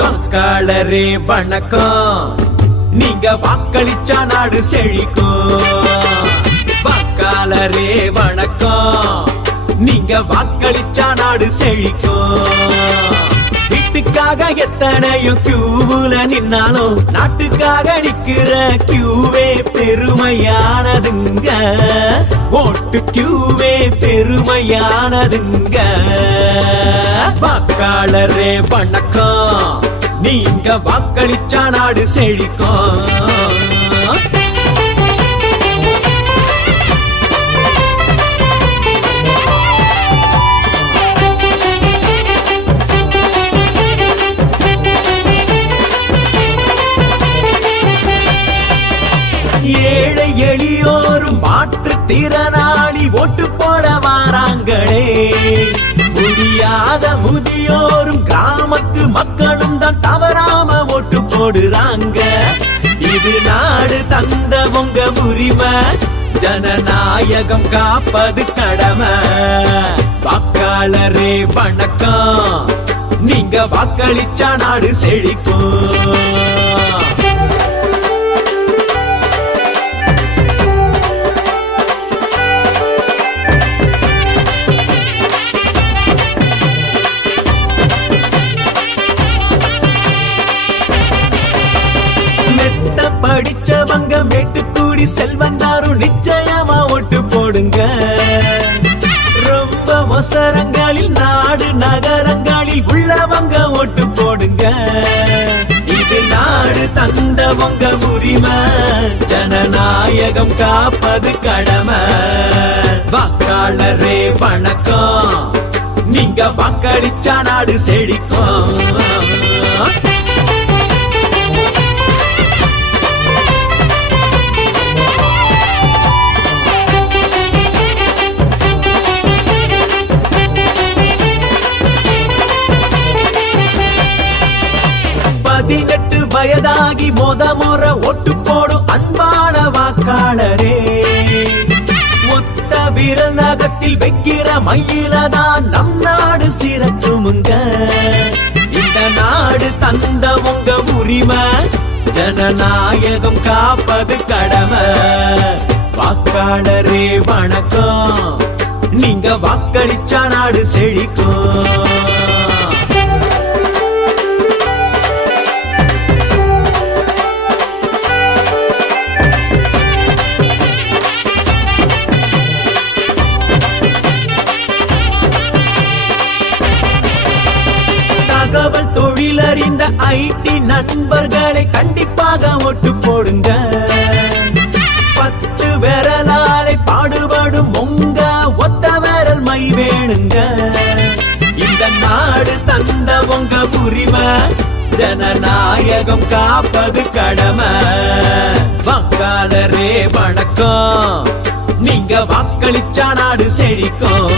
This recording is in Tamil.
வாக்காளரே வணக்கம், நீங்க வாக்களிச்சா நாடு செழிக்கும். வாக்காளரே வணக்கம், நீங்க வாக்களிச்சா நாடு செழிக்கும். வீட்டுக்காக எத்தனையோ கியூவுல நின்னாலும் நாட்டுக்காக நிக்கிற கியூவே பெருமையானதுங்க. ஓட்டு கியூவே பெருமையானதுங்க. வாக்காளரே வணக்கம், நீங்க வாக்களிச்சா நாடு செழிக்கும். ஏழை எளியோரும் மாற்றுத்திறனாளி ஓட்டு போட வாராங்களே. முடியாத முதியோரும் கிராமத்து மக்களும் தான் தவறாம ஓட்டு போடுறாங்க. இது நாடு தந்த உங்க உரிமை, ஜனநாயகம் காப்பது கடமை. வாக்காளரே வணக்கம், நீங்க வாக்களிச்சா நாடு செழிக்கும். படிச்சவங்க மேட்டுக்கூடி செல்வந்தாரும் நிச்சயமா ஓட்டு போடுங்க. ரொம்ப மொசரங்களில் நாடு நகரங்களில் உள்ளவங்க ஓட்டு போடுங்க. இது நாடு தந்தவங்க உரிமை, ஜனநாயகம் காப்பது கடமை. வாக்காளரே வணக்கம், நீங்க வாக்களிச்சா நாடு செழிக்கும். வயதாகி முறை ஓட்டு போடும் அன்பான வாக்காளரே. மொத்த விரல் நகத்தில் வைக்கிற மயிலதான் நம் நாடு சிறக்குமுங்க. இந்த நாடு தந்த உங்க உரிமை, ஜனநாயகம் காப்பது கடமை. வாக்காளரே வணக்கம், நீங்க வாக்களிச்சா நாடு செழிக்கும். தகவல் தொழிலறிந்த ஐடி நண்பர்களை கண்டிப்பாக ஓட்டு போடுங்க. 10 விரலாலை பாடுபடும் உங்க ஒத்த விரல் மை வேணுங்க. இந்த நாடு தந்த உங்க உரிமை, ஜனநாயகம் காப்பது கடமை. வாக்காளரே வணக்கம், நீங்க வாக்களிச்சா நாடு செழிக்கும்.